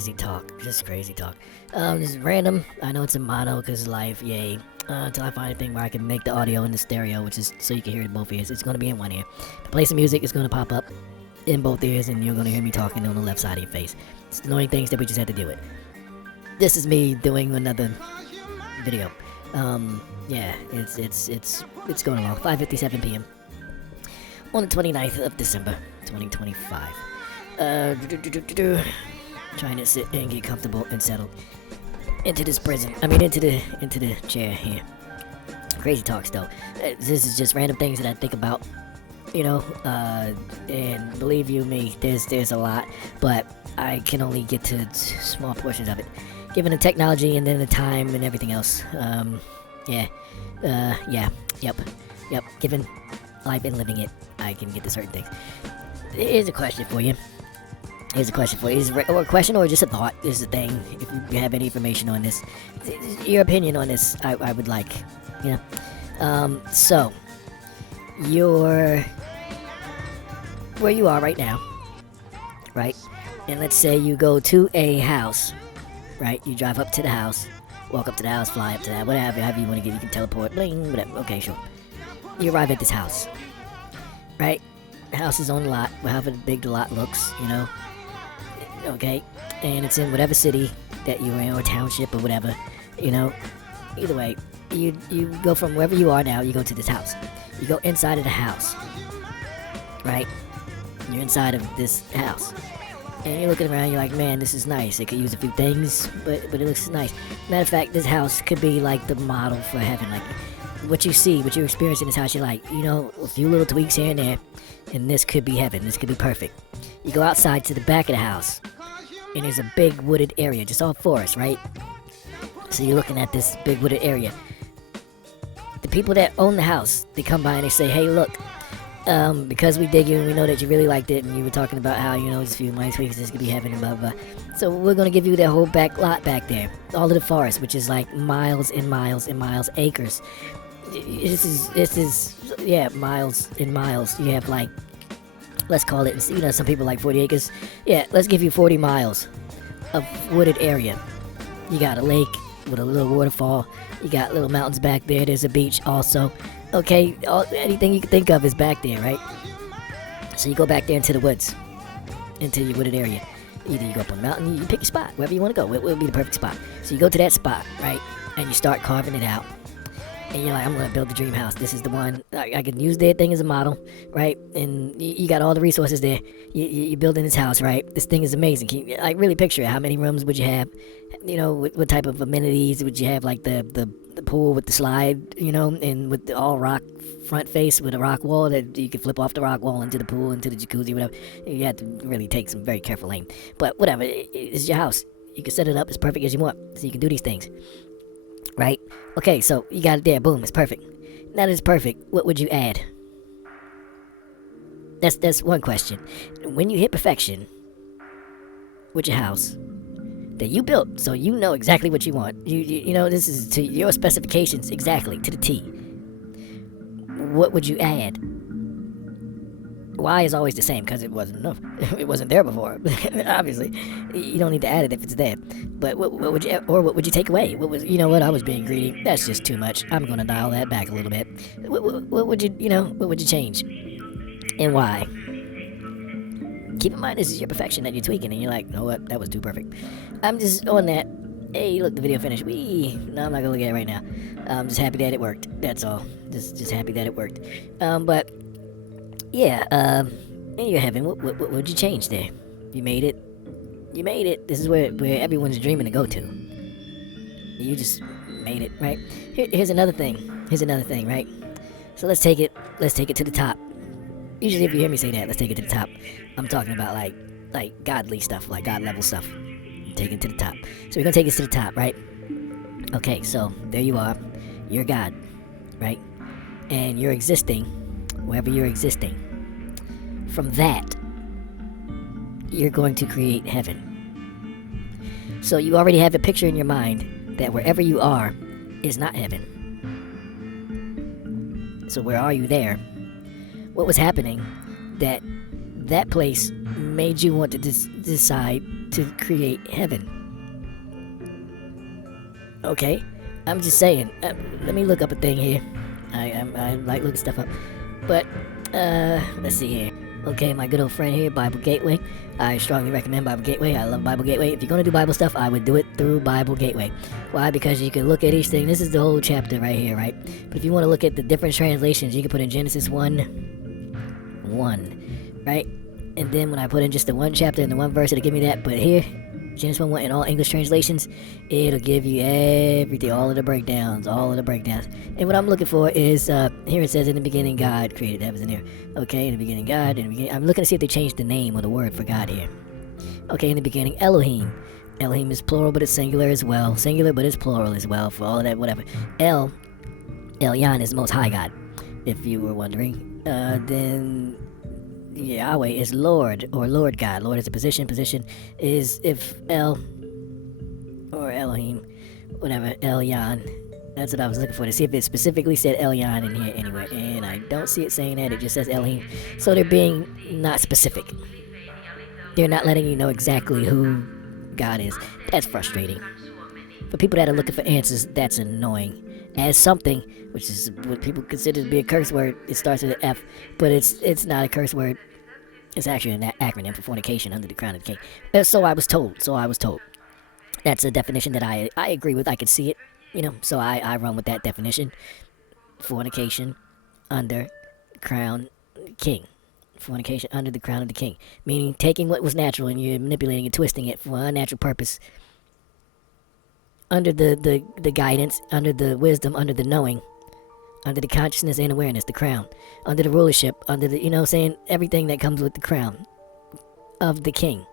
crazy talk. Just crazy talk. This is random. I know it's in mono because life, yay. Until I find a thing where I can make the audio in the stereo, which is so you can hear it in both ears. It's going to be in one ear. If I play some music, it's going to pop up in both ears, and you're going to hear me talking on the left side of your face. It's annoying things that we just had to do it. This is me doing another video. Yeah, it's going along. 5:57 p.m. on the 29th of December, 2025. Trying to sit and get comfortable and settled into this prison. I mean, into the chair here. Crazy talks though. This is just random things that I think about, you know. And believe you me, there's a lot, but I can only get to small portions of it, given the technology and then the time and everything else. Yep. Given life and living it, I can get to certain things. Here's a question for you. Is it a question or just a thought? This is a thing. If you have any information on this, your opinion on this, I would like. You know. So, where you are right now, right? And let's say you go to a house, right? You drive up to the house, walk up to the house, fly up to that, whatever, however you want to get. You can teleport, bling, whatever. Okay, sure. You arrive at this house, right? The house is on the lot, however big the lot looks, you know. Okay, and it's in whatever city that you're in, or township, or whatever, you know. Either way, you go from wherever you are now, you go to this house. You go inside of the house, right? You're inside of this house, and you're looking around. You're like, man, this is nice. It could use a few things, but it looks nice. Matter of fact, this house could be like the model for heaven. Like what you see, what you experience in this house, you're like, you know, a few little tweaks here and there, and this could be heaven. This could be perfect. You go outside to the back of the house, and there's a big wooded area, just all forest, right? So you're looking at this big wooded area. The people that own the house, they come by and they say, hey, look, because we dig you and we know that you really liked it, and you were talking about how, you know, just a few nice weeks, this could be heaven and blah, blah, blah. So we're going to give you that whole back lot back there, all of the forest, which is like miles and miles and miles, acres. This is, yeah, miles and miles. You have like, let's call it, you know, some people like 40 acres. Yeah, let's give you 40 miles of wooded area. You got a lake with a little waterfall. You got little mountains back there. There's a beach also. Okay, anything you can think of is back there, right? So you go back there into the woods, into your wooded area. Either you go up on the mountain, you pick your spot, wherever you want to go. It will be the perfect spot. So you go to that spot, right? And you start carving it out. And you're like, I'm going to build the dream house. This is the one. I can use their thing as a model, right? And you got all the resources there. You're building this house, right? This thing is amazing. Can you, like, really picture it? How many rooms would you have? You know, what type of amenities would you have? Like the pool with the slide, you know, and with the all rock front face with a rock wall that you can flip off the rock wall into the pool, into the jacuzzi, whatever. You have to really take some very careful aim. But whatever, it's your house. You can set it up as perfect as you want, so you can do these things. Right? Okay, so you got it there. Boom, it's perfect. Now that it's perfect, what would you add? That's one question. When you hit perfection with your house that you built, so you know exactly what you want. You know, this is to your specifications exactly, to the T. What would you add? Y is always the same because it wasn't enough. It wasn't there before. Obviously, you don't need to add it if it's there. But what would you, or what would you take away? What was, you know what? I was being greedy. That's just too much. I'm gonna dial that back a little bit. What would you, you know, what would you change, and why? Keep in mind, this is your perfection that you're tweaking, and you're like, you know what? That was too perfect. I'm just on that. Hey, look, the video finished. No, I'm not gonna look at it right now. I'm just happy that it worked. That's all. Just happy that it worked. But. Yeah, in your heaven, what would you change there? You made it. You made it. This is where everyone's dreaming to go to. You just made it, right? Here's another thing. Right? So let's take it to the top. Usually if you hear me say that, let's take it to the top, I'm talking about like godly stuff, like God level stuff. Take it to the top. So we're gonna take this to the top, right? Okay, so there you are. You're God, right? And you're existing wherever you're existing. From that, you're going to create heaven. So you already have a picture in your mind that wherever you are is not heaven. So where are you there? What was happening that place made you want to decide to create heaven. Okay, I'm just saying. Let me look up a thing here. I like looking stuff up. But, let's see here. Okay, my good old friend here, Bible Gateway. I strongly recommend Bible Gateway. I love Bible Gateway. If you're going to do Bible stuff, I would do it through Bible Gateway. Why? Because you can look at each thing. This is the whole chapter right here, right? But if you want to look at the different translations, you can put in Genesis 1:1, right? And then when I put in just the one chapter and the one verse, it'll give me that. But here, Genesis 1:1 in all English translations, it'll give you everything, all of the breakdowns. And what I'm looking for is, here it says, in the beginning God created the heavens and the earth. Okay, in the beginning God, I'm looking to see if they changed the name or the word for God here. Okay, in the beginning, Elohim. Elohim is plural, but it's singular as well. Singular, but it's plural as well, for all of that, whatever. Elyon is the Most High God, if you were wondering. Then Yahweh is Lord, or Lord God. Lord is a position. Position is if El, or Elohim, whatever, Elyon. That's what I was looking for, to see if it specifically said Elyon in here anywhere. And I don't see it saying that. It just says Elohim. So they're being not specific. They're not letting you know exactly who God is. That's frustrating. For people that are looking for answers, that's annoying. As something, which is what people consider to be a curse word, it starts with an F, but it's not a curse word. It's actually an acronym for fornication under the crown of the king. So I was told. That's a definition that I agree with. I can see it, so I run with that definition. Fornication under crown king. Fornication under the crown of the king. Meaning taking what was natural and you're manipulating and twisting it for an unnatural purpose. Under the guidance, under the wisdom, under the knowing, under the consciousness and awareness, the crown, under the rulership, under the, saying everything that comes with the crown of the king,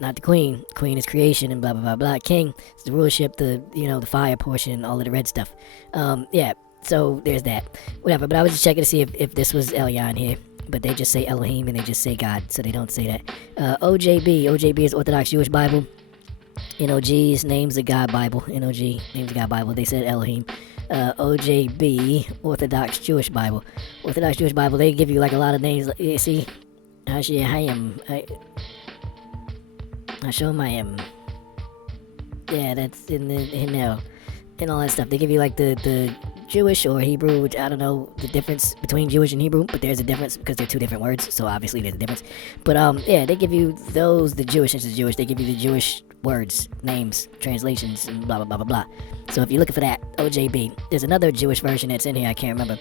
not the queen. Queen is creation and blah, blah, blah, blah. King is the rulership, the fire portion, all of the red stuff. Yeah, so there's that. Whatever, but I was just checking to see if this was Elyon here. But they just say Elohim and they just say God, so they don't say that. OJB is Orthodox Jewish Bible. NOG's Names of God Bible. NOG, Names of God Bible. They said Elohim. OJB, Orthodox Jewish Bible. Orthodox Jewish Bible, they give you like a lot of names. You see? Hashem. Hashomayim. Yeah, that's in there. And all that stuff. They give you like the Jewish or Hebrew, which I don't know the difference between Jewish and Hebrew, but there's a difference because they're two different words, so obviously there's a difference. But yeah, they give you those, the Jewish, since it's Jewish, they give you the Jewish words, names, translations, and blah, blah, blah, blah, blah. So if you're looking for that, OJB, there's another Jewish version that's in here, I can't remember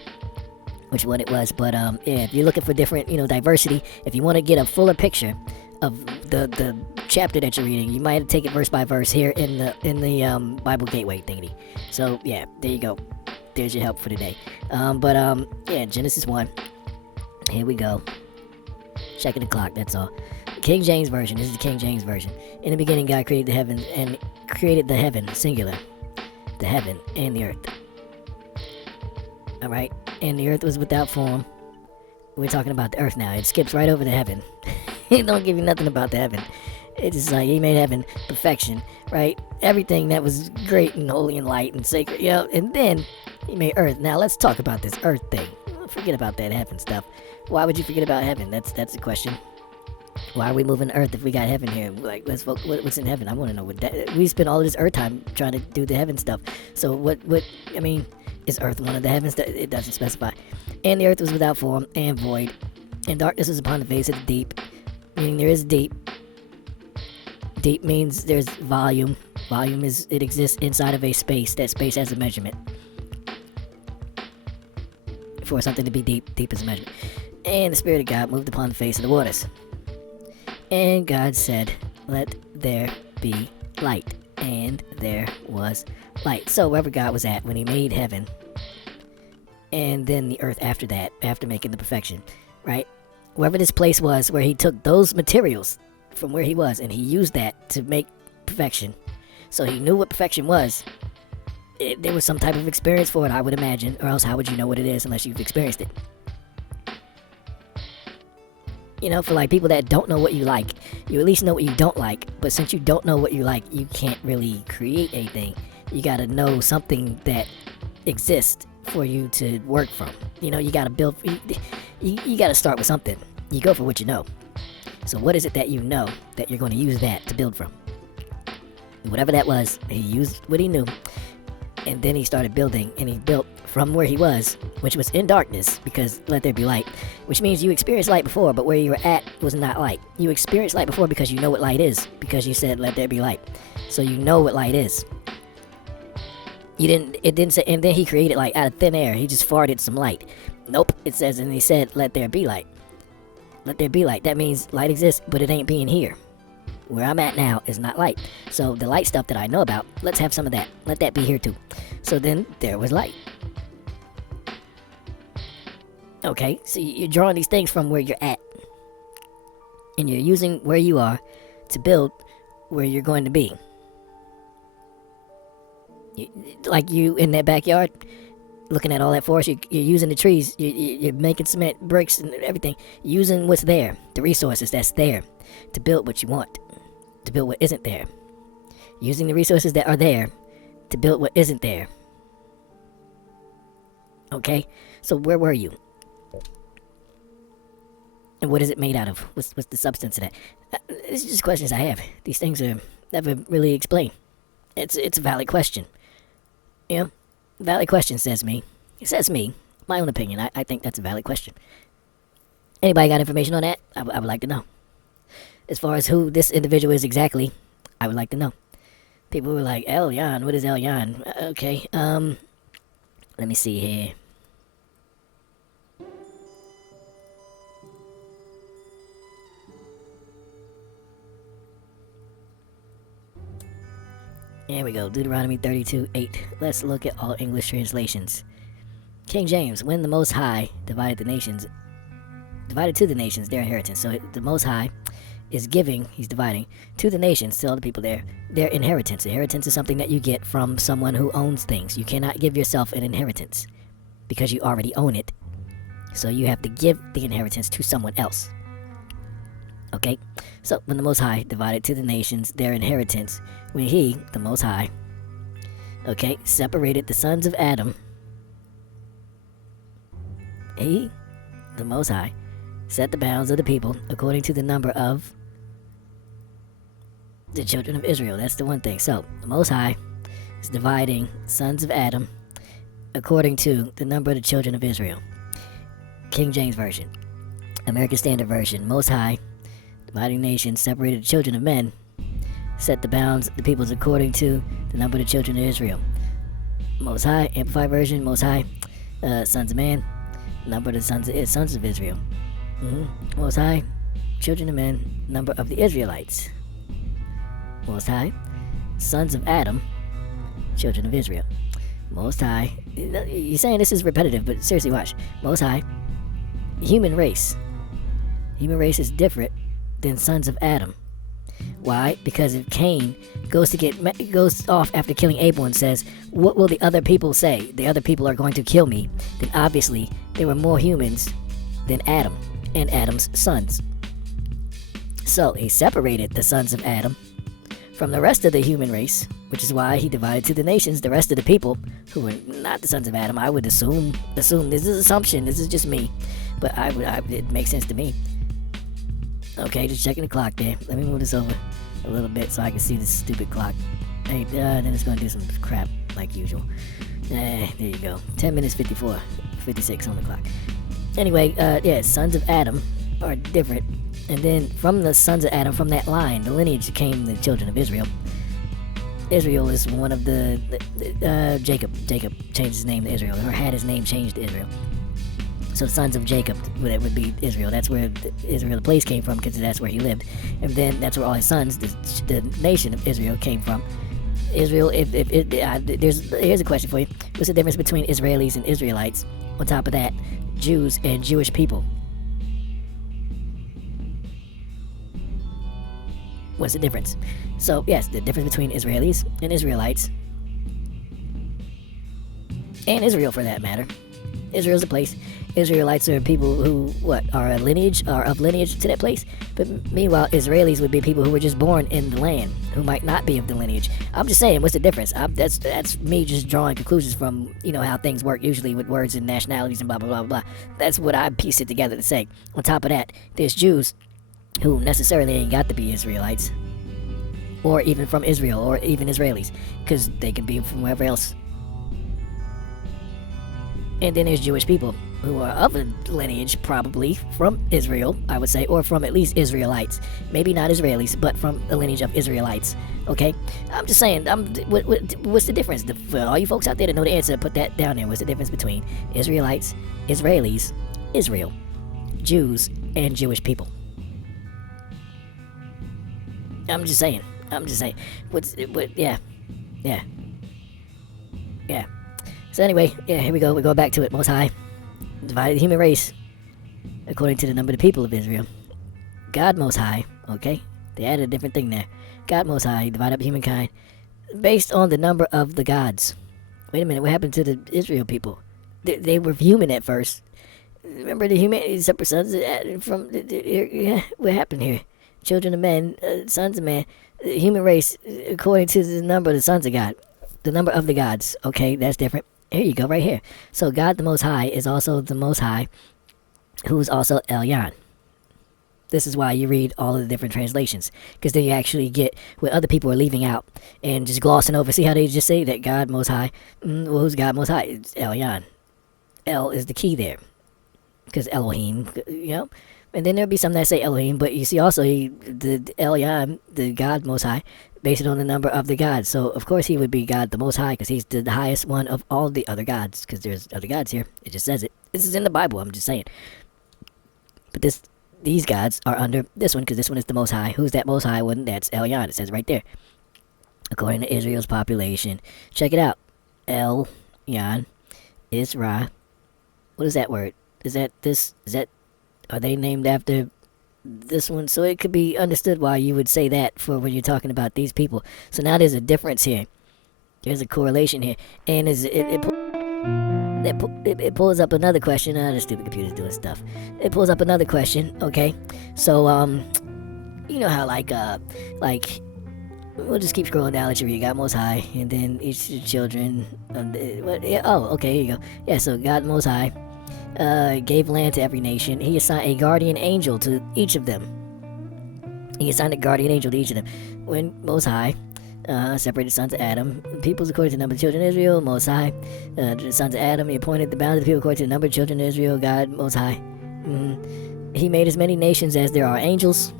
which one it was, but yeah, if you're looking for different, diversity, if you want to get a fuller picture of the chapter that you're reading, you might take it verse by verse here in the Bible Gateway thingy. So yeah, there you go. There's your help for today. Yeah, Genesis 1. Here we go. Checking the clock, that's all. King James Version. This is the King James Version. In the beginning, God created the heaven and created the heaven, singular. The heaven and the earth. Alright? And the earth was without form. We're talking about the earth now. It skips right over the heaven. It don't give you nothing about the heaven. It's just like, he made heaven, perfection, right? Everything that was great and holy and light and sacred, and then he made earth. Now let's talk about this earth thing. Forget about that heaven stuff. Why would you forget about heaven? That's the question. Why are we moving to earth if we got heaven here? Like, let's focus, what's in heaven? I want to know what that. We spend all of this earth time trying to do the heaven stuff. So what? I mean, is earth one of the heavens? It doesn't specify. And the earth was without form and void, and darkness was upon the face of the deep. Meaning there is deep. Deep means there's volume. Volume is, it exists inside of a space. That space has a measurement. For something to be deep, deep is a measurement. And the Spirit of God moved upon the face of the waters. And God said, let there be light. And there was light. So wherever God was at when he made heaven, and then the earth after that, after making the perfection, right? Wherever this place was, where he took those materials from where he was, and he used that to make perfection. So he knew what perfection was. There was some type of experience for it, I would imagine, or else how would you know what it is unless you've experienced it? For like people that don't know what you like, you at least know what you don't like. But since you don't know what you like, you can't really create anything. You gotta know something that exists for you to work from. You gotta build. You gotta start with something. You go for what you know. So what is it that you know that you're going to use that to build from? Whatever that was, he used what he knew, and then he started building, and he built from where he was, which was in darkness, because let there be light, which means you experienced light before, but where you were at was not light. You experienced light before because you know what light is, because you said let there be light. So you know what light is. It didn't say, and then he created like out of thin air. He just farted some light. Nope, it says, and he said let there be light. Let there be light. That means light exists, but it ain't being here. Where I'm at now is not light. So the light stuff that I know about, let's have some of that. Let that be here too. So then there was light. Okay, so you're drawing these things from where you're at. And you're using where you are to build where you're going to be. Like you in that backyard, looking at all that forest, you're using the trees, you're making cement, bricks, and everything. Using what's there, the resources that's there, to build what you want, to build what isn't there. Using the resources that are there to build what isn't there. Okay, so where were you? And what is it made out of? What's the substance of that? These are just questions I have. These things are never really explained. It's a valid question. You know, valid question says me. It says me. My own opinion. I think that's a valid question. Anybody got information on that? I would like to know. As far as who this individual is exactly, I would like to know. People were like, Yhvh, what is Yhvh? Okay, let me see here. There we go, Deuteronomy 32:8. Let's look at all English translations. King James, when the Most High divided to the nations their inheritance. So the Most High is giving, he's dividing, to the nations, to all the people there, their inheritance. Inheritance is something that you get from someone who owns things. You cannot give yourself an inheritance because you already own it. So you have to give the inheritance to someone else. Okay? So when the Most High divided to the nations their inheritance, when he, the Most High, okay, separated the sons of Adam, he, the Most High, set the bounds of the people according to the number of the children of Israel. That's the one thing. So the Most High is dividing sons of Adam according to the number of the children of Israel. King James Version. American Standard Version. Most High, dividing nations, separated the children of men, set the bounds of the peoples according to the number of the children of Israel. Most High, Amplified Version. Most High, sons of man, number of the sons of Israel. Most High, children of men, number of the Israelites. Most High, sons of Adam, children of Israel. Most High, you're saying this is repetitive, but seriously watch. Most High, human race. Human race is different than sons of Adam. Why? Because if Cain goes off after killing Abel and says, what will the other people say? The other people are going to kill me. Then obviously there were more humans than Adam and Adam's sons. So he separated the sons of Adam from the rest of the human race, which is why he divided to the nations the rest of the people who were not the sons of Adam. I would assume this is assumption, this is just me, but it makes sense to me. Okay, just checking the clock there. Let me move this over a little bit so I can see this stupid clock. Hey, then it's gonna do some crap like usual. There you go. 10 minutes 56 on the clock. Anyway, yeah, sons of Adam are different. And then from the sons of Adam, from that line, the lineage came the children of Israel. Israel is one of Jacob. Jacob changed his name to Israel, or had his name changed to Israel. So the sons of Jacob, that would be Israel. That's where Israel, the place, came from, because that's where he lived. And then that's where all his sons, the nation of Israel, came from. Israel, here's a question for you. What's the difference between Israelis and Israelites? On top of that, Jews and Jewish people. What's the difference? So, yes, the difference between Israelis and Israelites, and Israel for that matter. Israel's a place. Israelites are people who, are of lineage to that place. But meanwhile, Israelis would be people who were just born in the land, who might not be of the lineage. I'm just saying, what's the difference? That's me just drawing conclusions from, how things work usually with words and nationalities and blah, blah, blah, blah. That's what I pieced it together to say. On top of that, there's Jews who necessarily ain't got to be Israelites, or even from Israel, or even Israelis, because they can be from wherever else. And then there's Jewish people who are of a lineage, probably from Israel, I would say, or from at least Israelites. Maybe not Israelis, but from the lineage of Israelites. Okay? I'm just saying, what's the difference? For all you folks out there that know the answer, put that down there. What's the difference between Israelites, Israelis, Israel, Jews, and Jewish people? I'm just saying. Yeah. So anyway, here we go. We go back to it. Most High divided the human race according to the number of the people of Israel. God Most High, okay? They added a different thing there. God Most High divided up humankind based on the number of the gods. Wait a minute, what happened to the Israel people? They were human at first. Remember the humanity, separate sons from... what happened here? Children of men, sons of man, the human race according to the number of the sons of God. The number of the gods. Okay, that's different. Here you go, right here. So God the Most High is also the Most High, who's also Elyon. This is why you read all of the different translations, because then you actually get what other people are leaving out and just glossing over. See how they just say that God Most High? Well, who's God Most High? It's Elyon. El is the key there, because Elohim, And then there'll be some that say Elohim, but you see also the Elyon, the God Most High, based on the number of the gods. So, of course, he would be God the Most High, because he's the highest one of all the other gods, because there's other gods here. It just says it. This is in the Bible, I'm just saying. But these gods are under this one, because this one is the Most High. Who's that Most High one? That's Elyon. It says right there. According to Israel's population. Check it out. Elyon, Yhvh. What is that word? Are they named after this one? So it could be understood why you would say that for when you're talking about these people. So now there's a difference here. There's a correlation here. And it pulls up another question. The stupid computer's doing stuff. It pulls up another question, okay? So, you know how, we'll just keep scrolling down. Let you read. God Most High, and then each children. Okay, here you go. Yeah, so God Most High gave land to every nation. He assigned a guardian angel to each of them. When Most High separated the sons of Adam, peoples according to the number of children of Israel. Most High, the sons of Adam, he appointed the bounds of the people according to the number of children of Israel. God Most High. He made as many nations as there are angels.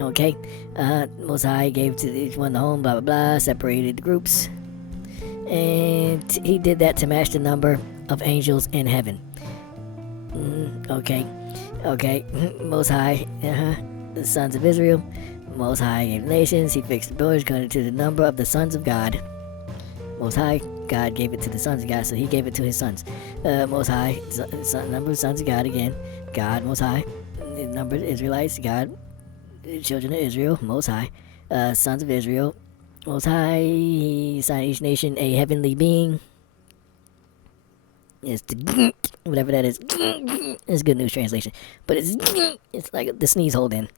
Okay. Most High gave to each one the home, blah, blah, blah, separated the groups. And he did that to match the number of angels in heaven. Okay. Most High, the sons of Israel. Most High gave nations. He fixed the borders according to the number of the sons of God. Most High, God gave it to the sons of God, so he gave it to his sons. Most High, number of sons of God again. God, Most High. The number of Israelites, God. The children of Israel, Most High. Sons of Israel, Most High. He assigned each nation a heavenly being. It's the whatever that is. It's Good News Translation, but it's like the sneeze hold in.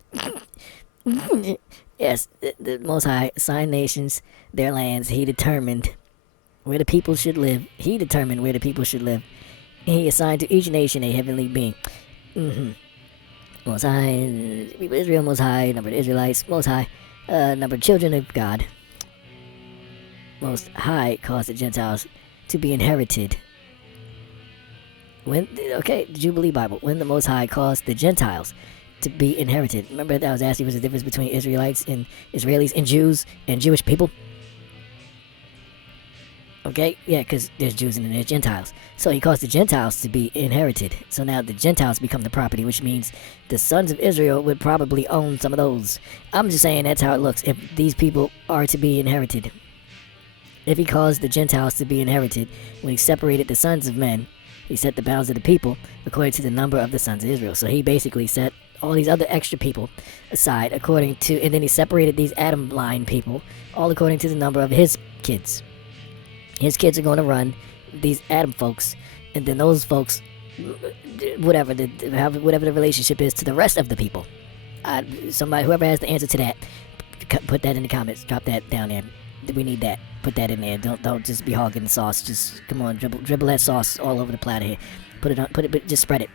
Yes, the Most High assigned nations their lands. He determined where the people should live. He assigned to each nation a heavenly being. Most High, people of Israel, Most High, number of Israelites, Most High, number of children of God. Most High caused the Gentiles to be inherited. The Jubilee Bible, when the Most High caused the Gentiles to be inherited. Remember that I was asking what's the difference between Israelites and Israelis and Jews and Jewish people? Okay, yeah, because there's Jews and then there's Gentiles. So he caused the Gentiles to be inherited. So now the Gentiles become the property, which means the sons of Israel would probably own some of those. I'm just saying that's how it looks if these people are to be inherited. If he caused the Gentiles to be inherited, when he separated the sons of men, he set the bounds of the people according to the number of the sons of Israel. So he basically set all these other extra people aside and then he separated these Adam line people all according to the number of his kids. His kids are going to run these Adam folks, and then those folks, whatever the relationship is to the rest of the people. Whoever has the answer to that, put that in the comments. Drop that down there. We need that. Put that in there. Don't just be hogging the sauce. Just come on, dribble that sauce all over the platter here. Just spread it.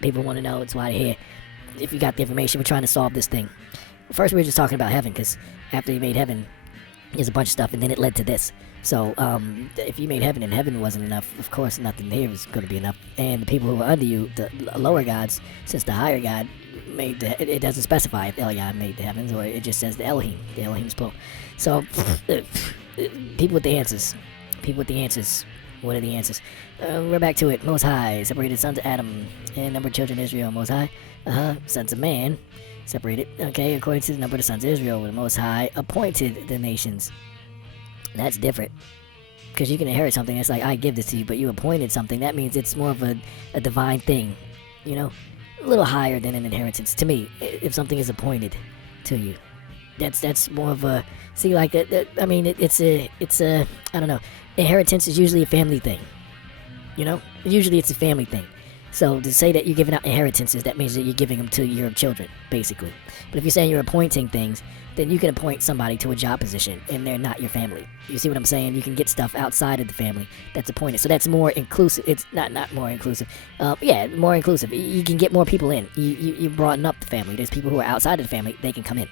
People want to know it's why they're here. if you got the information, we're trying to solve this thing. First, we were just talking about heaven, because after he made heaven, there's a bunch of stuff, and then it led to this. So, if you made heaven and heaven wasn't enough, of course, nothing here is going to be enough. And the people who were under you, the lower gods, since the higher god made it doesn't specify if Elyon made the heavens, or it just says the Elohim's plural. So, people with the answers. What are the answers? We're back to it. Most High separated sons of Adam and numbered children of Israel. Most High, sons of man separated. Okay, according to the number of the sons of Israel, the Most High appointed the nations. That's different, because you can inherit something that's like, I give this to you, but you appointed something. That means it's more of a divine thing, you know, a little higher than an inheritance to me. If something is appointed to you, that's more of a, see, like I mean, it's a I don't know. Inheritance is usually a family thing, you know. Usually it's a family thing. So to say that you're giving out inheritances, that means that you're giving them to your children, basically. But if you're saying you're appointing things, then you can appoint somebody to a job position, and they're not your family. You see what I'm saying? You can get stuff outside of the family that's appointed. So that's more inclusive. It's not more inclusive. Yeah, more inclusive. You can get more people in. You broaden up the family. There's people who are outside of the family. They can come in.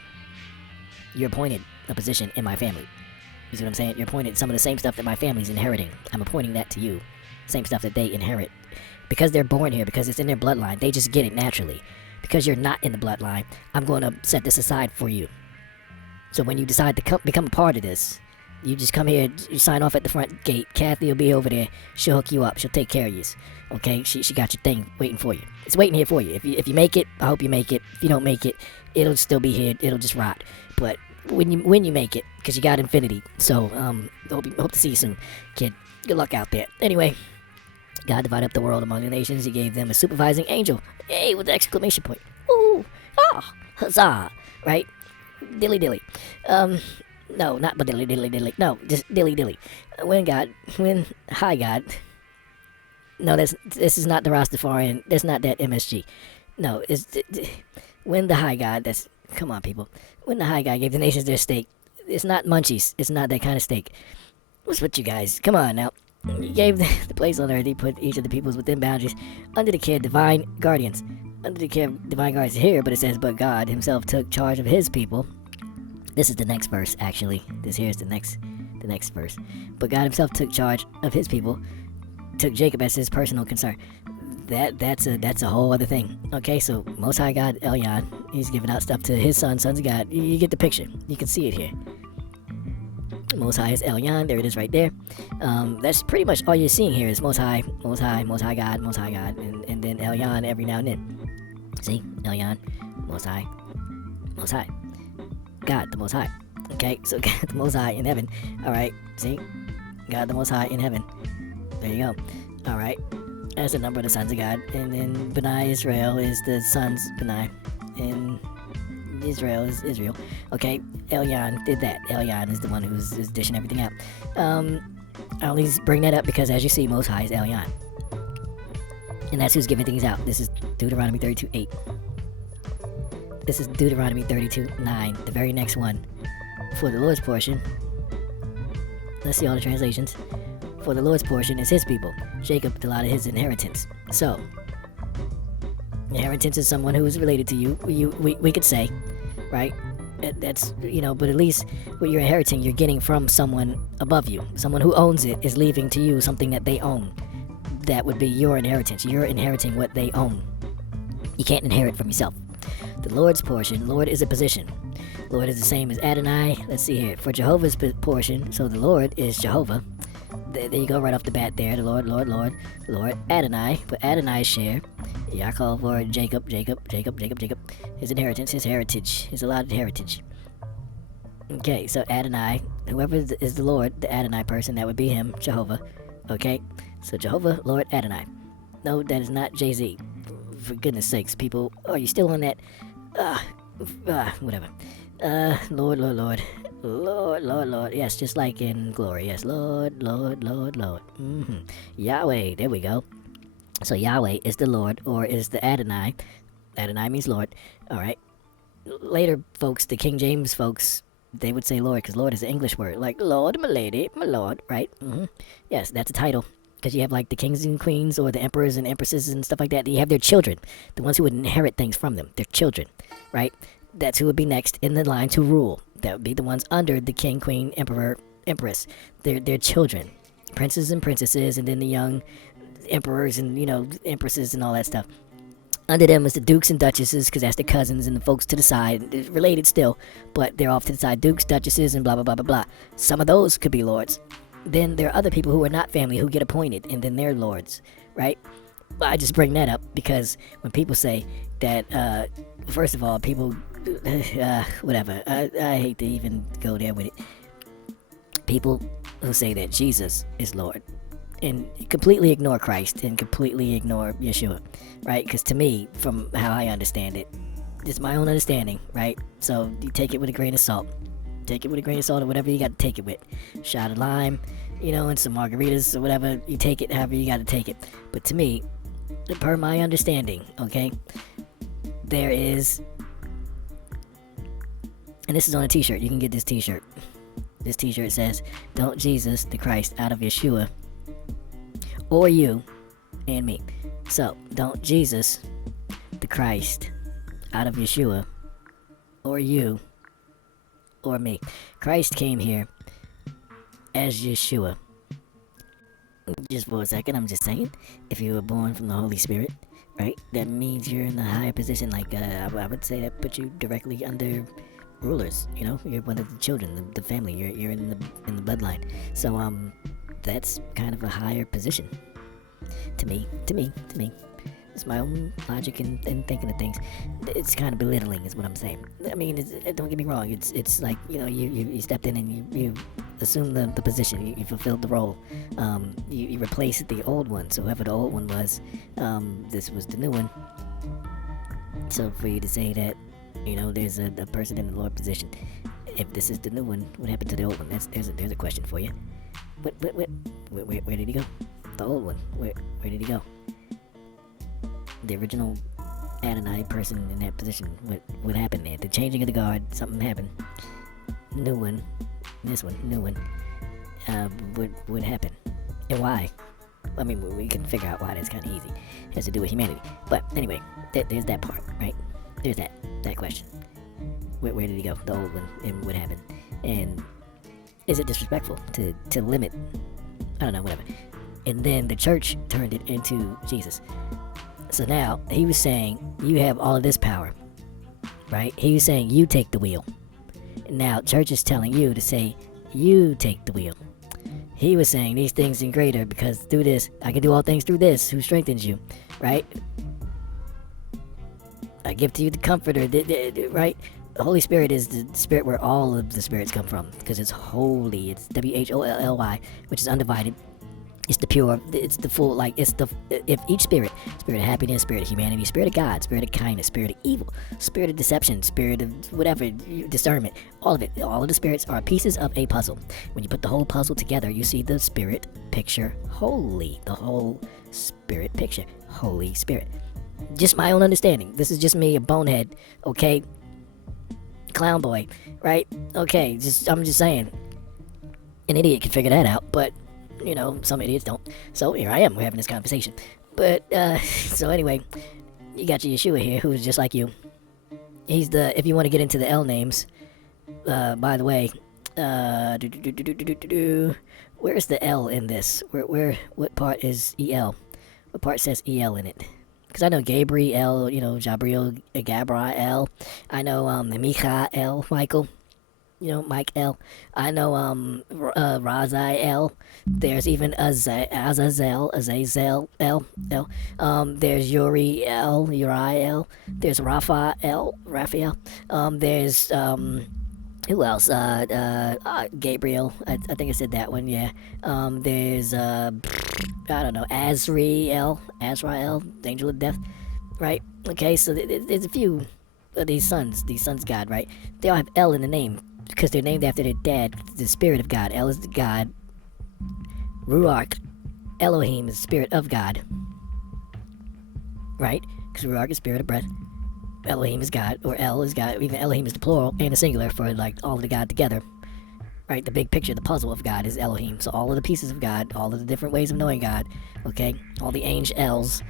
You're appointed a position in my family. You see what I'm saying? You're appointed some of the same stuff that my family's inheriting. I'm appointing that to you. Same stuff that they inherit. Because they're born here, because it's in their bloodline, they just get it naturally. Because you're not in the bloodline, I'm going to set this aside for you. So when you decide to become a part of this, you just come here, you sign off at the front gate. Kathy will be over there. She'll hook you up. She'll take care of you. Okay? She got your thing waiting for you. It's waiting here for you. If you make it, I hope you make it. If you don't make it, it'll still be here. It'll just rot. But when you make it, because you got infinity. So hope to see you soon, kid. Good luck out there. Anyway, God divided up the world among the nations. He gave them a supervising angel. Hey, with the exclamation point. Ooh, ah, huzzah! Right? Dilly dilly. No, not but dilly dilly dilly. No, just dilly dilly. When high God. No, this is not the Rastafarian. That's not that MSG. No, when the high God. Come on, people. When the high God gave the nations their stake, it's not munchies. It's not that kind of steak. What's with you guys? Come on now. He gave the place on earth. He put each of the peoples within boundaries under the care of divine guardians. Under the care of divine guardians here, but it says, but God himself took charge of his people. This is the next verse, actually. This here is the next verse. But God himself took charge of his people, took Jacob as his personal concern. That's a whole other thing. Okay, so Most High God Elyon, he's giving out stuff to his sons of God. You get the picture. You can see it here. Most High is Elyon. There it is right there. That's pretty much all you're seeing here is Most High, Most High, Most High God, and then Elyon every now and then. See? Elyon, Most High, Most High. God, the Most High. Okay, so God, the Most High in heaven. Alright, see? God, the Most High in heaven. There you go. Alright. That's the number of the sons of God. And then Benai Israel is the sons Benai. And Israel is Israel. Okay, Elyon did that. Elyon is the one who's dishing everything out. I only bring that up because, as you see, Most High is Elyon. And that's who's giving things out. This is Deuteronomy 32:8. This is Deuteronomy 32:9, the very next one. For the Lord's portion, let's see all the translations. For the Lord's portion is his people. Jacob allotted his inheritance. So, inheritance is someone who is related to you. We could say, right? That's, but at least what you're inheriting, you're getting from someone above you. Someone who owns it is leaving to you something that they own. That would be your inheritance. You're inheriting what they own. You can't inherit from yourself. The Lord's portion, Lord is a position. Lord is the same as Adonai. Let's see here. For Jehovah's portion, so the Lord is Jehovah. There you go, right off the bat there. The Lord, Adonai. But Adonai's share. Yaakov or Jacob. His inheritance, his heritage, his allotted heritage. Okay, so Adonai, whoever is the Lord, the Adonai person, that would be him, Jehovah. Okay, so Jehovah, Lord, Adonai. No, that is not Jay-Z. For goodness sakes, people, are you still on that? Whatever. Lord. Yes, just like in Glory. Yes, Lord. Yahweh, there we go. So Yahweh is the Lord, or is the Adonai. Adonai means Lord. Alright. Later, folks, the King James folks, they would say Lord, because Lord is an English word. Like, Lord, my lady, my Lord, right? Yes, that's a title. because you have like the kings and queens or the emperors and empresses and stuff like that. You have their children, the ones who would inherit things from them, their children, right? That's who would be next in the line to rule. That would be the ones under the king, queen, emperor, empress. Their children, princes and princesses, and then the young emperors and empresses and all that stuff. Under them is the dukes and duchesses, because that's the cousins and the folks to the side, related still, but they're off to the side. Dukes, duchesses, and blah blah blah blah blah. Some of those could be lords. Then there are other people who are not family who get appointed, and then they're lords, right? I just bring that up because when people say that, first of all, people, whatever. I hate to even go there with it. People who say that Jesus is Lord and completely ignore Christ and completely ignore Yeshua, right? Because to me, from how I understand it, it's my own understanding, right? So you take it with a grain of salt. Take it with a grain of salt or whatever you got to take it with. Shot of lime, and some margaritas or whatever. You take it however you got to take it. But to me, per my understanding, okay, there is, and this is on a t-shirt. You can get this t-shirt. This t-shirt says, "Don't Jesus the Christ out of Yeshua, or you and me." So, don't Jesus the Christ out of Yeshua, or you or me. Christ came here as Yeshua. Just for a second, I'm just saying, if you were born from the Holy Spirit, right, that means you're in a higher position. Like, I would say that puts you directly under rulers. You're one of the children, the family. You're in the bloodline. So that's kind of a higher position to me. It's my own logic and thinking of things. It's kind of belittling, is what I'm saying. I mean, don't get me wrong. It's like you stepped in and you assumed the position. You fulfilled the role. You replaced the old one. So whoever the old one was, this was the new one. So for you to say that, there's a person in the Lord position. If this is the new one, what happened to the old one? There's a question for you. Where did he go? The old one. Where did he go? The original Adonai person in that position. What happened there? The changing of the guard. Something happened. New one. This one. New one. What happened? And why? I mean, we can figure out why. That's kind of easy. It has to do with humanity. But anyway, there's that part, right? There's that question. Where did he go? The old one. And what happened? And is it disrespectful to limit? I don't know, whatever. And then the church turned it into Jesus. So now, he was saying, you have all of this power, right? He was saying, you take the wheel. Now, church is telling you to say, you take the wheel. He was saying, these things are greater because through this, I can do all things through this, who strengthens you, right? I give to you the comforter, right? The Holy Spirit is the spirit where all of the spirits come from because it's holy. It's WHOLLY, which is undivided. It's the pure, it's the full, like, if each spirit of happiness, spirit of humanity, spirit of God, spirit of kindness, spirit of evil, spirit of deception, spirit of whatever, discernment, all of it, all of the spirits are pieces of a puzzle. When you put the whole puzzle together, you see the spirit picture holy, the whole spirit picture, Holy Spirit. Just my own understanding. This is just me, a bonehead, okay? Clown boy, right? Okay, I'm just saying, an idiot can figure that out, but some idiots don't. So here I am, we're having this conversation. But, so anyway, you got your Yeshua here, who's just like you. He's if you want to get into the L names, by the way, where's the L in this? What part is EL? What part says EL in it? Because I know Gabriel, Jabriel, Gabriel. I know, Michael, Michael. Mike L. I know, Raziel. There's even Azazel L. There's Uriel. There's Raphael. There's, who else? Gabriel. I think I said that one, yeah. There's, I don't know, Azrael, the angel of death, right? Okay, so there's a few of these sons God, right? They all have L in the name. Because they're named after their dad, the spirit of God. El is the God. Ruach, Elohim is the spirit of God. Right? Because Ruach is spirit of breath. Elohim is God, or El is God. Even Elohim is the plural and the singular for like all of the God together. right? The big picture, the puzzle of God is Elohim. So all of the pieces of God, all of the different ways of knowing God, okay, all the angels,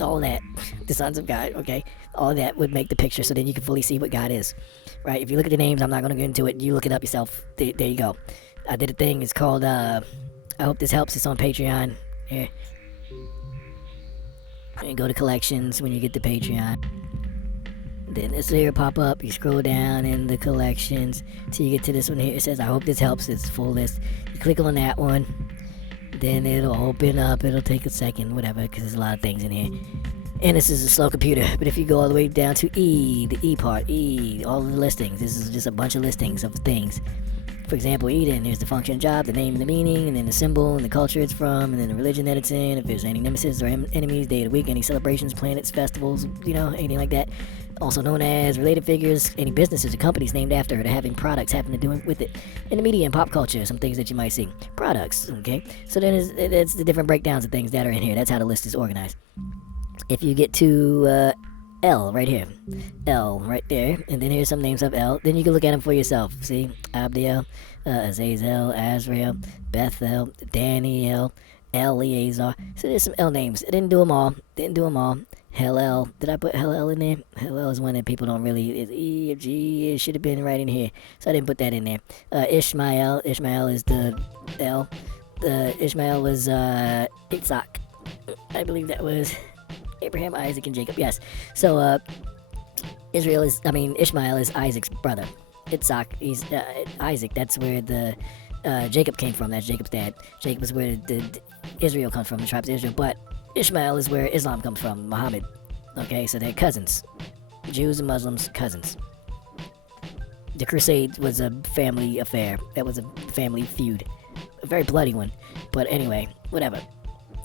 all that, the sons of God, okay, all that would make the picture, so then you can fully see what God is, right? If you look at the names, I'm not going to get into it. You look it up yourself. There you go. I did a thing. It's called, I hope this helps. It's on Patreon. Here. And go to collections when you get to Patreon. Then this here pop up. You scroll down in the collections till you get to this one here. It says, I hope this helps. It's full list. You click on that one. Then it'll open up. It'll take a second, whatever, because there's a lot of things in here. And this is a slow computer. But if you go all the way down to E, the E part, E, all of the listings. This is just a bunch of listings of things. For example, Eden, there's the function, job, the name and the meaning, and then the symbol and the culture it's from, and then the religion that it's in, if there's any nemesis or enemies, day of the week, any celebrations, planets, festivals, anything like that. Also known as related figures, any businesses or companies named after it or having products having to do with it. In the media and pop culture, some things that you might see. Products, okay? So then it's the different breakdowns of things that are in here. That's how the list is organized. If you get to L right here, L right there, and then here's some names of L. Then you can look at them for yourself. See, Abdiel, Azazel, Azrael, Bethel, Daniel, Eleazar. So there's some L names. I didn't do them all. Hellel. Did I put Hellel in there? Hellel is one that people don't really. It's E, G. It should have been right in here, so I didn't put that in there. Ishmael. Ishmael is the L. Ishmael was Isaac. I believe that was Abraham, Isaac, and Jacob. Yes. So Ishmael is Isaac's brother. He's Isaac. That's where the Jacob came from. That's Jacob's dad. Jacob is where the Israel comes from, the tribes of Israel. But Ishmael is where Islam comes from, Muhammad. Okay, so they're cousins. Jews and Muslims, cousins. The Crusade was a family affair. That was a family feud. A very bloody one. But anyway, whatever.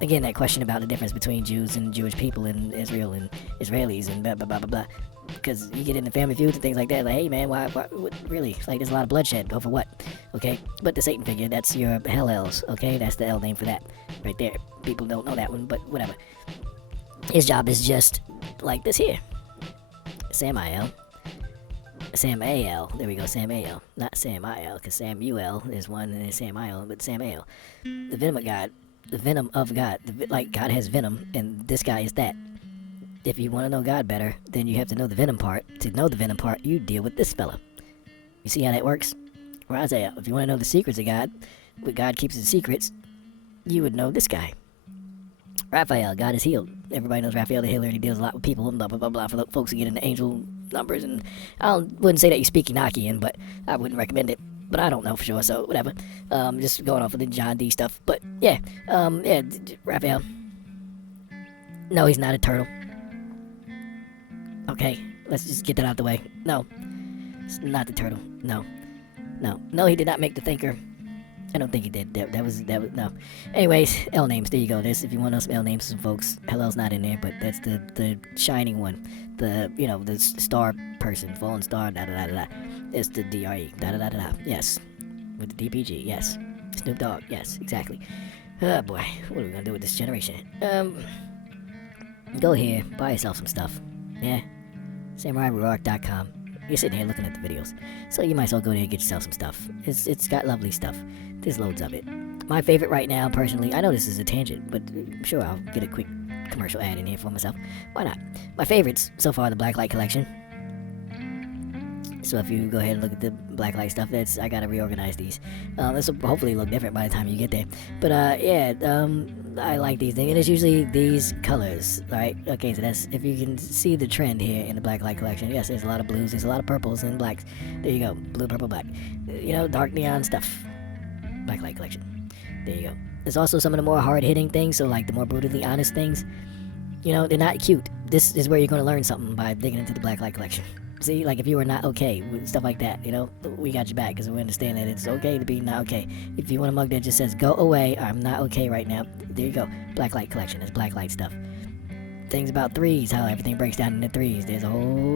Again, that question about the difference between Jews and Jewish people and Israel and Israelis and blah, blah, blah, blah, blah. Because you get into family feuds and things like that. Like, hey, man, why what, really? It's like there's a lot of bloodshed. Over what? Okay? But the Satan figure, that's your Hellels. Okay? That's the L name for that. Right there. People don't know that one, but whatever. His job is just like this here. Samael. There we go, Samael. Not Samael, because Samuel is one and it's Samael, but Samael. The venom of God. The venom of God. Like, God has venom, and this guy is that. If you want to know God better, then you have to know the venom part. To know the venom part, you deal with this fella. You see how that works? Or Isaiah, if you want to know the secrets of God, what God keeps his secrets, you would know this guy. Raphael, God is healed. Everybody knows Raphael the healer, and he deals a lot with people, and blah, blah, blah, blah, for the folks who get into angel numbers. And I wouldn't say that you speak Enochian, but I wouldn't recommend it. But I don't know for sure, so whatever. Just going off of the John D stuff. But yeah, Raphael. No, he's not a turtle. Okay, let's just get that out the way. No, it's not the turtle. No, he did not make the thinker. I don't think he did. That was no. Anyways, L names. There you go. This, if you want to know some L names, some folks. Hellel's not in there, but that's the shining one. The star person, fallen star. Da da da da da. It's the DRE. Da da da da da. Yes, with the DPG. Yes, Snoop Dogg. Yes, exactly. Oh boy, what are we gonna do with this generation? Go here, buy yourself some stuff. Yeah, SamuraiRuach.com. You're sitting here looking at the videos, so you might as well go there and get yourself some stuff. It's got lovely stuff. There's loads of it. My favorite right now, personally, I know this is a tangent, but I'm sure I'll get a quick commercial ad in here for myself. Why not? My favorites so far, the Blacklight collection. So if you go ahead and look at the Blacklight stuff, I gotta reorganize these. This will hopefully look different by the time you get there. But I like these things, and it's usually these colors, right? Okay, so that's, if you can see the trend here in the Blacklight collection. Yes, there's a lot of blues, there's a lot of purples and blacks. There you go, blue, purple, black. Dark neon stuff. Blacklight collection. There you go. There's also some of the more hard-hitting things, so like the more brutally honest things. They're not cute. This is where you're going to learn something by digging into the Blacklight collection. See, like if you were not okay with stuff like that, we got you back because we understand that it's okay to be not okay. If you want a mug that just says, go away, I'm not okay right now, there you go. Blacklight collection. That's Blacklight stuff. Things about threes, how everything breaks down into threes. There's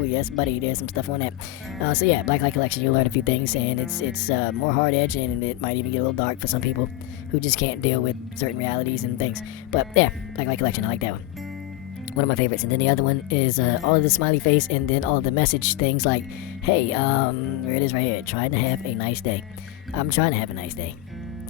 yes, buddy, there's some stuff on that. So yeah, Blacklight collection, you'll learn a few things, and it's more hard edge, and it might even get a little dark for some people who just can't deal with certain realities and things. But yeah, Blacklight collection, I like that one. One of my favorites. And then the other one is all of the smiley face, and then all of the message things like, hey, here it is right here, trying to have a nice day. I'm trying to have a nice day.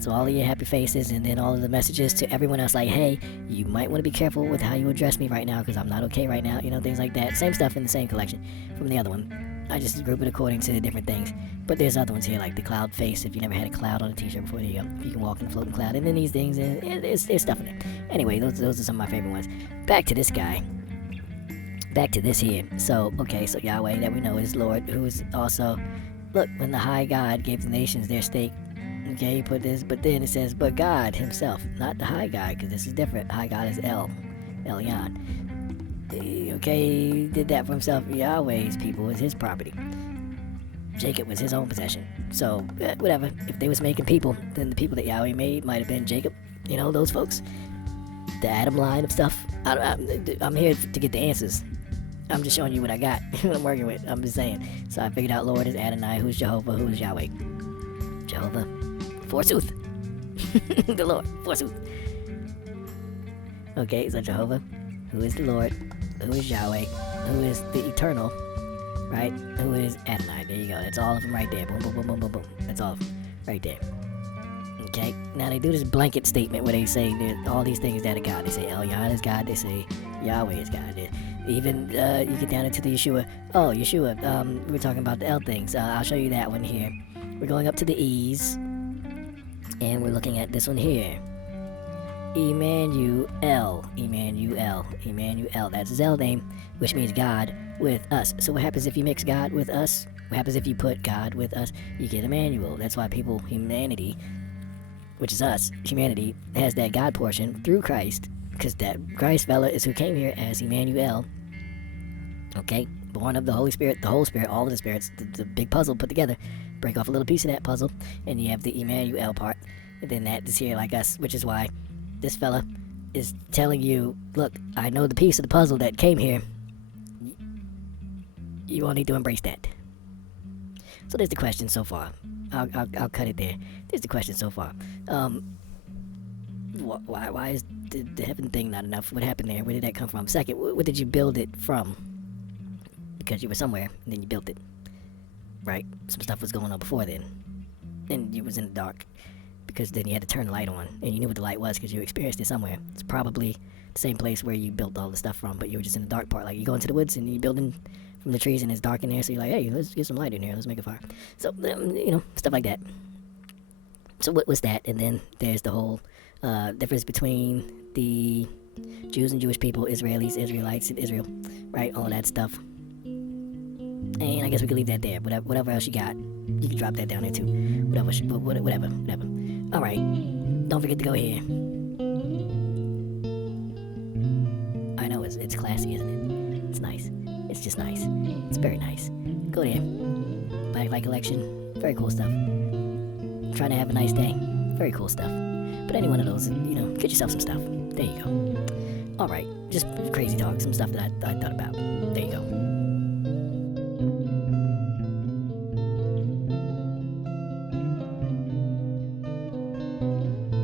So all of your happy faces, and then all of the messages to everyone else like, hey, you might want to be careful with how you address me right now, because I'm not okay right now, things like that. Same stuff in the same collection from the other one. I just group it according to the different things. But there's other ones here, like the cloud face. If you never had a cloud on a t-shirt before, there you go. You can walk in a floating cloud. And then these things, there's stuff in it. Anyway, those are some of my favorite ones. Back to this guy. Back to this here. So, okay, so Yahweh, that we know is Lord, who is also, look, when the high God gave the nations their stake, okay, he put this, but then it says, but God himself, not the high God, because this is different. High God is Elyon. Okay, he did that for himself. Yahweh's people was his property. Jacob was his own possession. So, whatever. If they was making people, then the people that Yahweh made might have been Jacob. Those folks. The Adam line of stuff. I'm here to get the answers. I'm just showing you what I got, what I'm working with. I'm just saying. So I figured out Lord is Adonai, who's Jehovah, who is Yahweh. Jehovah, forsooth. The Lord, forsooth. Okay, so Jehovah, who is the Lord, who is Yahweh, who is the eternal, right? Who is Adonai. There you go. That's all of them right there. Boom, boom, boom, boom, boom, boom. That's all of them right there. Okay, now they do this blanket statement where they say that all these things that are God. They say Elyon is God. They say Yahweh is God. Even you get down into the Yhvh. Oh, Yhvh. We're talking about the L things. I'll show you that one here. We're going up to the E's, and we're looking at this one here. Emmanuel. That's his L name, which means God with us. So what happens if you mix God with us? What happens if you put God with us? You get Emmanuel. That's why humanity, which is us, humanity, has that God portion through Christ, because that Christ fella is who came here as Emmanuel. Okay, born of the Holy Spirit, the whole Spirit, all of the spirits, the big puzzle put together. Break off a little piece of that puzzle, and you have the Emmanuel part. And then that is here like us, which is why this fella is telling you, look, I know the piece of the puzzle that came here. You all need to embrace that. So there's the question so far. I'll cut it there. There's the question so far. Why is the heaven thing not enough? What happened there? Where did that come from? Second, what did you build it from? Because you were somewhere, and then you built it. Right? Some stuff was going on before then. And you was in the dark. Because then you had to turn the light on, and you knew what the light was because you experienced it somewhere. It's probably the same place where you built all the stuff from, but you were just in the dark part. Like, you go into the woods, and you're building from the trees, and it's dark in there, so you're like, hey, let's get some light in here, let's make a fire. So, stuff like that. So what was that? And then there's the whole difference between the Jews and Jewish people, Israelis, Israelites, and Israel, right? All that stuff. And I guess we could leave that there. Whatever else you got, you can drop that down there too. Whatever. All right. Don't forget to go here. I know it's classy, isn't it? It's nice. It's just nice. It's very nice. Go there. Blacklight collection. Very cool stuff. Trying to have a nice day. Very cool stuff. But any one of those, get yourself some stuff. There you go. All right. Just crazy talk. Some stuff that I thought about. There you go.